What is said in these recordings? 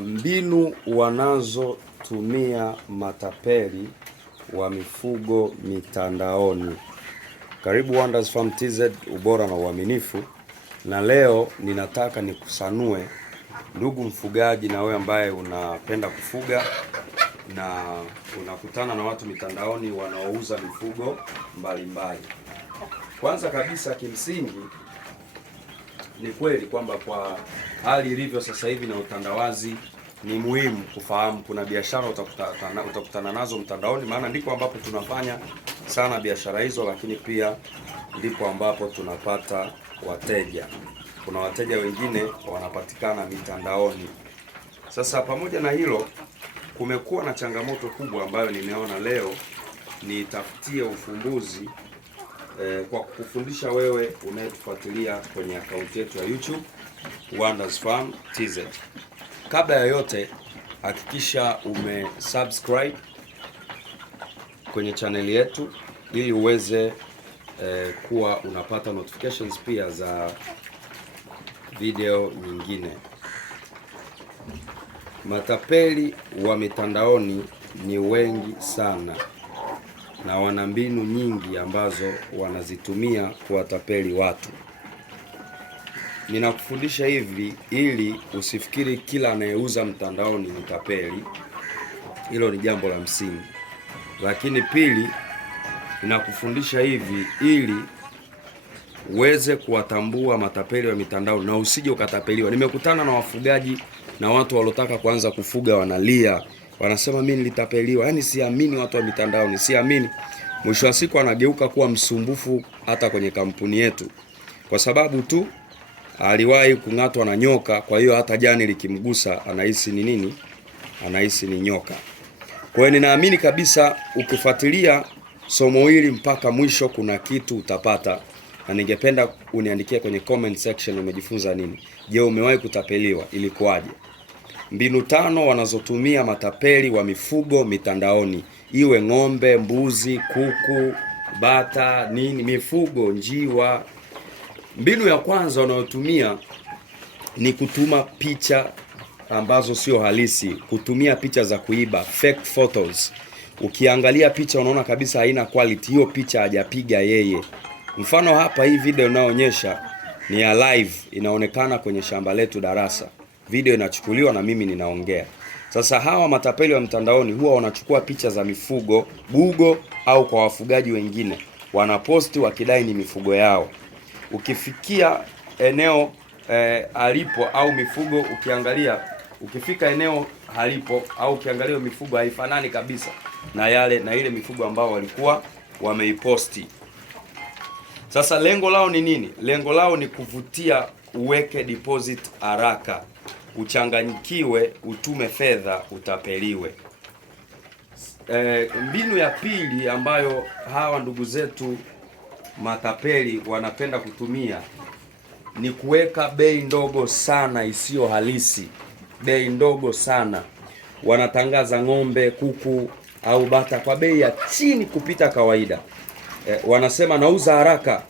Mbinu wanazotumia matapeli wa mifugo mitandaoni. Karibu Wonders Farm TZ, ubora na uaminifu. Na leo ninataka nikusanue, ndugu mfugaji, na wewe ambaye unapenda kufuga na unakutana na watu mitandaoni wanaouza mifugo mbalimbali. Kwanza kabisa, kimsingi ni kweli kwamba kwa hali ilivyo sasa hivi na utandawazi, ni muhimu kufahamu kuna biashara utakutana nazo mtandaoni, maana ndiko ambapo tunafanya sana biashara hizo, lakini pia ndipo ambapo tunapata wateja. Kuna wateja wengine wanapatikana mitandaoni. Sasa pamoja na hilo, kumekuwa na changamoto kubwa ambayo nimeona leo nitafutie ufumbuzi kwa kufundisha wewe unayetufuatilia kwenye akaunti yetu ya YouTube Wonders Farm TZ. Kabla ya yote, hakikisha umesubscribe kwenye channel yetu ili uweze kuwa unapata notifications pia za video nyingine. Matapeli wa mitandaoni ni wengi sana na wana mbinu nyingi ambazo wanazitumia kuwatapeli watu. Ninakufundisha hivi ili usifikiri kila anayeuza mtandaoni ni tapeli. Hilo ni jambo la msingi. Lakini pili, ninakufundisha hivi ili uweze kuwatambua matapeli wa mitandao na usije ukatapeliwa. Nimekutana na wafugaji na watu waliotaka kuanza kufuga wanalia. Wanasema mimi nilitapeliwa. Yaani siamini watu wa mitandaoni, siamini. Mwisho wa siku anageuka kuwa msumbufu hata kwenye kampuni yetu. Kwa sababu tu aliwahi kung'atwa na nyoka, kwa hiyo hata jani likimgusa anahisi ni nini? Anahisi ni nyoka. Kwa hiyo ninaamini kabisa ukifuatilia somo hili mpaka mwisho kuna kitu utapata. Na ningependa uniandikie kwenye comment section umejifunza nini. Je, umewahi kutapeliwa? Ilikuwaje? Mbinu 5 wanazotumia matapeli wa mifugo mitandaoni. Iwe ng'ombe, mbuzi, kuku, bata, nini, mifugo, njiwa. Mbinu ya kwanza wanayotumia ni kutuma picha ambazo sio halisi, kutumia picha za kuiba, fake photos. Ukiangalia picha unaona kabisa haina quality, hiyo picha hajapiga yeye. Mfano hapa, hii video inayoonyesha ni ya live, inaonekana kwenye shamba letu darasa. Video inachukuliwa na mimi ninaongea. Sasa hawa matapeli wa mtandaoni huwa wanachukua picha za mifugo, bugo au kwa wafugaji wengine. Wanaposti wakidai ni mifugo yao. Ukifikia eneo halipo au mifugo ukifika eneo halipo au ukiangalia mifugo haifanani kabisa na ile mifugo ambao walikuwa wameiposti. Sasa lengo lao ni nini? Lengo lao ni kuvutia uweke deposit haraka, uchanganyikiwe, utume fedha, utapeliwe. Mbinu ya pili ambayo hawa ndugu zetu matapeli wanapenda kutumia ni kuweka bei ndogo sana isiyo halisi. Bei ndogo sana. Wanatangaza ng'ombe, kuku au bata kwa bei ya chini kupita kawaida. Wanasema nauza haraka.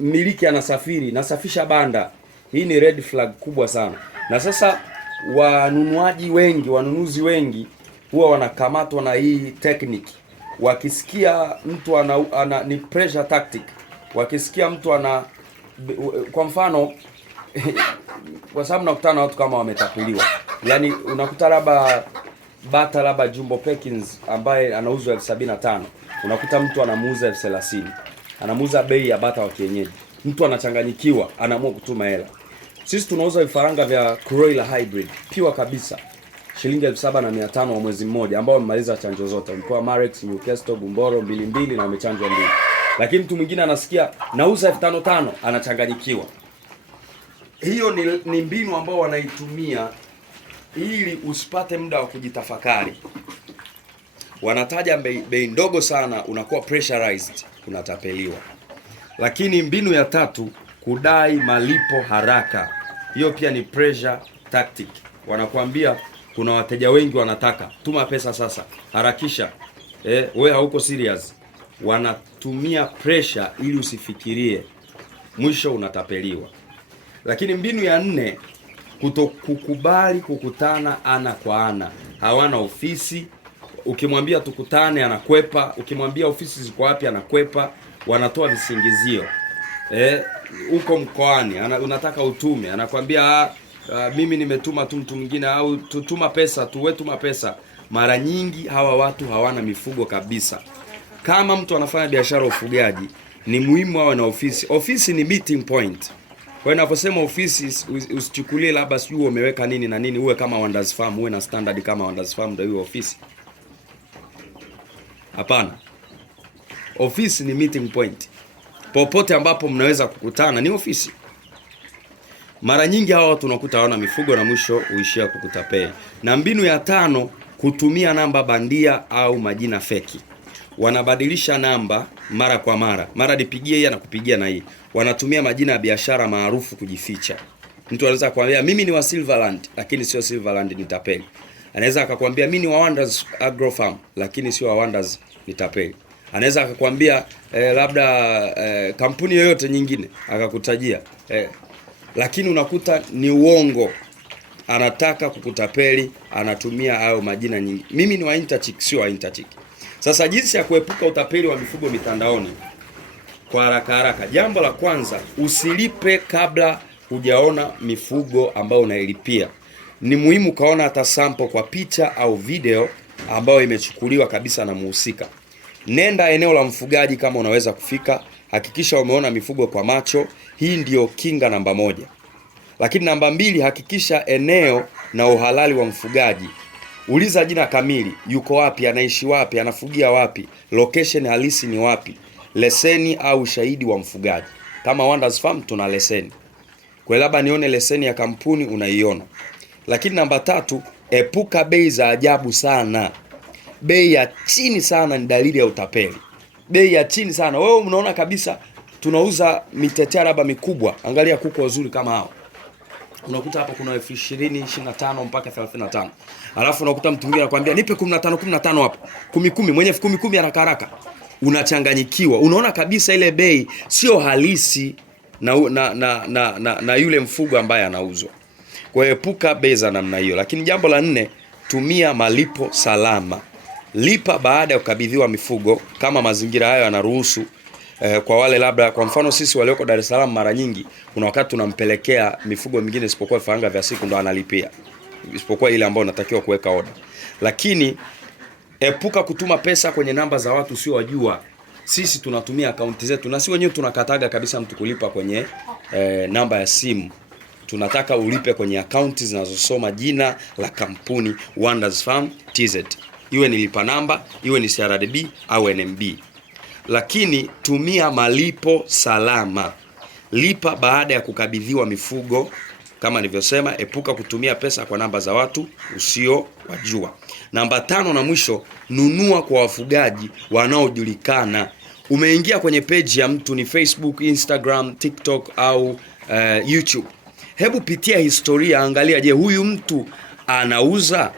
Mmiliki anasafiri, nasafisha banda. Hii ni red flag kubwa sana. Na sasa wanunuzi wengi huwa wanakamatwa na hii technique. Wakisikia mtu ni pressure tactic. Wakisikia mtu kwa mfano kwa sababu nakutana na watu kama wametapeliwa. Yaani unakuta bata Jumbo Pekins ambaye anauzwa 75,000. Unakuta mtu anamuuza 30,000. Anamuuza bei ya bata wa kienyeji. Mtu anachanganyikiwa, anaamua kutuma hela. Sisi tunauza vifaranga vya Croiler hybrid pure kabisa. Shilingi 7,500 wa mwezi mmoja, ambao wamemaliza chanjo zote. Mkoa Marex, Newcastle, Bumboro, 2 na wamechanjwa 2. Lakini mtu mwingine anasikia nauza 5,500, anachanganyikiwa. Hiyo ni mbinu ambao wanaitumia ili usipate muda wa kujitafakari. Wanataja bei ndogo sana, unakuwa pressurized, unatapeliwa. Lakini mbinu ya 3, kudai malipo haraka. Hiyo pia ni pressure tactic. Wanakuambia kuna wateja wengi wanataka, tuma pesa sasa, harakisha. Wewe hauko serious. Wanatumia pressure ili usifikirie. Mwisho unatapeliwa. Lakini mbinu ya 4 kutokukubali kukutana ana kwa ana. Hawana ofisi. Ukimwambia tukutane anakwepa, ukimwambia ofisi ziko wapi anakwepa, wanatoa visingizio. Uko mkoani, unataka utume, anakwambia mimi nimetuma tu mtu mwingine, au tutuma pesa, tuma pesa. Mara nyingi hawa watu hawana mifugo kabisa. Kama mtu anafanya biashara ufugaji, ni muhimu awe na ofisi. Ofisi ni meeting point. Kwa hiyo ninaposema ofisi, usichukulie labda sijui umeweka nini na nini, uwe kama Wonders Farm, uwe na standard kama Wonders Farm ndio hiyo ofisi. Hapana. Ofisi ni meeting point. Popote ambapo mnaweza kukutana ni ofisi. Mara nyingi hawa watu unakuta hawana mifugo na mwisho huishia kukutapeli. Na mbinu ya 5, kutumia namba bandia au majina feki. Wanabadilisha namba mara kwa mara. Mara nipigie hii na kupigia na hii. Wanatumia majina ya biashara maarufu kujificha. Mtu anaweza kuambia mimi ni wa Silverland, lakini sio Silverland, ni tapeli. Anaweza akakwambia mimi ni wa Wonders Agro Farm, lakini sio wa Wonders, ni tapeli. Anaweza akakwambia labda kampuni yoyote nyingine akakutajia, lakini unakuta ni uongo. Anataka kukutapeli, anatumia hayo majina nyingi. Mimi ni wa Interchick, sio wa Interchick. Sasa jinsi ya kuepuka utapeli wa mifugo mitandaoni kwa haraka. Jambo la kwanza, usilipe kabla hujaona mifugo ambayo unailipia. Ni muhimu kaona hata sample kwa picha au video ambayo imechukuliwa kabisa na muhusika. Nenda eneo la mfugaji kama unaweza kufika, hakikisha umeona mifugo kwa macho. Hii ndiyo kinga namba 1. Lakini namba 2, hakikisha eneo na uhalali wa mfugaji. Uliza jina kamili, yuko wapi, anaishi wapi, anafugia wapi, location halisi ni wapi, leseni au ushahidi wa mfugaji. Kama Wonders Farm tuna leseni. Kwa labda nione leseni ya kampuni, unaiona. Lakini namba 3, epuka bei za ajabu sana. Bei ya chini sana ni dalili ya utapeli. Bei ya chini sana. Wewe unaona kabisa tunauza mitetea labda mikubwa. Angalia kuku wazuri kama hao. Unakuta hapa kuna 20, 25 mpaka 35. Alafu unakuta mtu mwingine anakuambia nipe 15 hapo. 10 mwenye 10 haraka. Unachanganyikiwa. Unaona kabisa ile bei sio halisi na yule mfugo ambaye anauzwa. Kwa hiyo epuka bei za namna hiyo. Lakini jambo la 4, tumia malipo salama. Lipa baada ya kukabidhiwa mifugo kama mazingira hayo yanaruhusu. Kwa wale labda kwa mfano sisi walioko Dar es Salaam, mara nyingi kuna wakati tunampelekea mifugo mingine isipokuwa vifaranga vya siku ndo analipia, isipokuwa ile ambayo unatakiwa kuweka order. Lakini epuka kutuma pesa kwenye namba za watu sio wajua. Sisi tunatumia akaunti zetu na si wenyewe tunakataga kabisa mtu kulipa kwenye namba ya simu. Tunataka ulipe kwenye akaunti zinazosoma jina la kampuni Wonders Farm TZ. Iwe ni lipa namba, iwe ni CRDB au NMB. Lakini tumia malipo salama. Lipa baada ya kukabidhiwa mifugo. Kama nilivyosema, epuka kutumia pesa kwa namba za watu usio wajua. Namba 5 na mwisho, nunua kwa wafugaji wanaojulikana. Umeingia kwenye page ya mtu, ni Facebook, Instagram, TikTok au YouTube. Hebu pitia historia, angalia, je, huyu mtu anauza?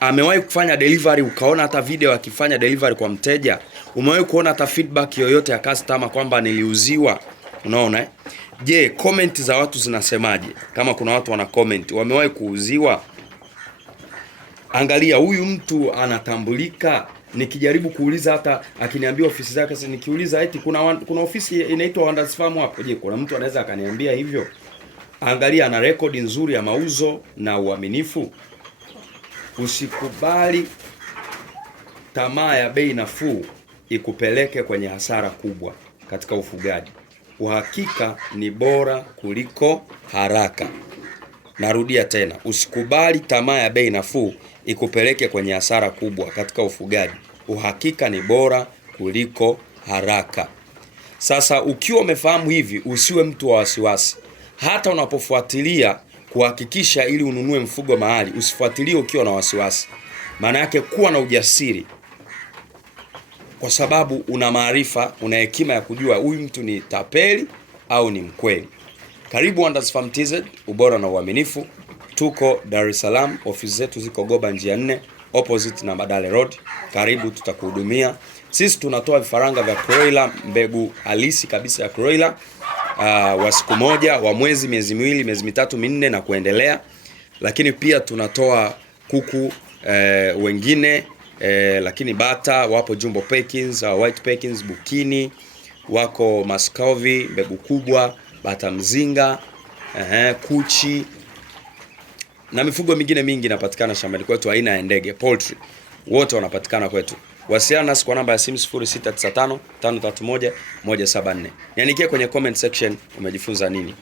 Amewahi kufanya delivery, ukaona hata video akifanya delivery kwa mteja? Umewahi kuona hata feedback yoyote ya customer kwamba niliuziwa? Unaona Je, comment za watu zinasemaje? Kama kuna watu wana comment, wamewahi kuuziwa? Angalia, huyu mtu anatambulika. Nikijaribu kuuliza, hata akiniambia ofisi zake, sasa nikiuliza eti kuna ofisi inaitwa Wonders Farm hapo, je, kuna mtu anaweza akaniambia hivyo? Angalia, ana rekodi nzuri ya mauzo na uaminifu. Usikubali tamaa ya bei nafuu ikupeleke kwenye hasara kubwa katika ufugaji. Uhakika ni bora kuliko haraka. Narudia tena, usikubali tamaa ya bei nafuu ikupeleke kwenye hasara kubwa katika ufugaji. Uhakika ni bora kuliko haraka. Sasa ukiwa umefahamu hivi, usiwe mtu wa wasiwasi. Hata unapofuatilia kuhakikisha ili ununue mfugo mahali, usifuatilie ukiwa na wasiwasi. Maana yake kuwa na ujasiri, kwa sababu una maarifa, una hekima ya kujua huyu mtu ni tapeli au ni mkweli. Karibu Wonders Farm TZ, ubora na uaminifu. Tuko Dar es Salaam, ofisi zetu ziko Goba njia 4 opposite na Badale Road. Karibu, tutakuhudumia. Sisi tunatoa vifaranga vya broiler, mbegu halisi kabisa ya broiler, wa siku moja, wa mwezi, miezi miwili, miezi mitatu, minne na kuendelea. lakini pia tunatoa kuku wengine lakini bata wapo, Jumbo Pekins, White Pekins, Bukini, wako Muscovy mbegu kubwa, bata mzinga, kuchi na mifugo mingine mingi inapatikana shambani kwetu, aina ya ndege, poultry, wote wanapatikana kwetu. Wasiliana nasi kwa namba ya simu 0695 531 174. Niandikie kwenye comment section umejifunza nini.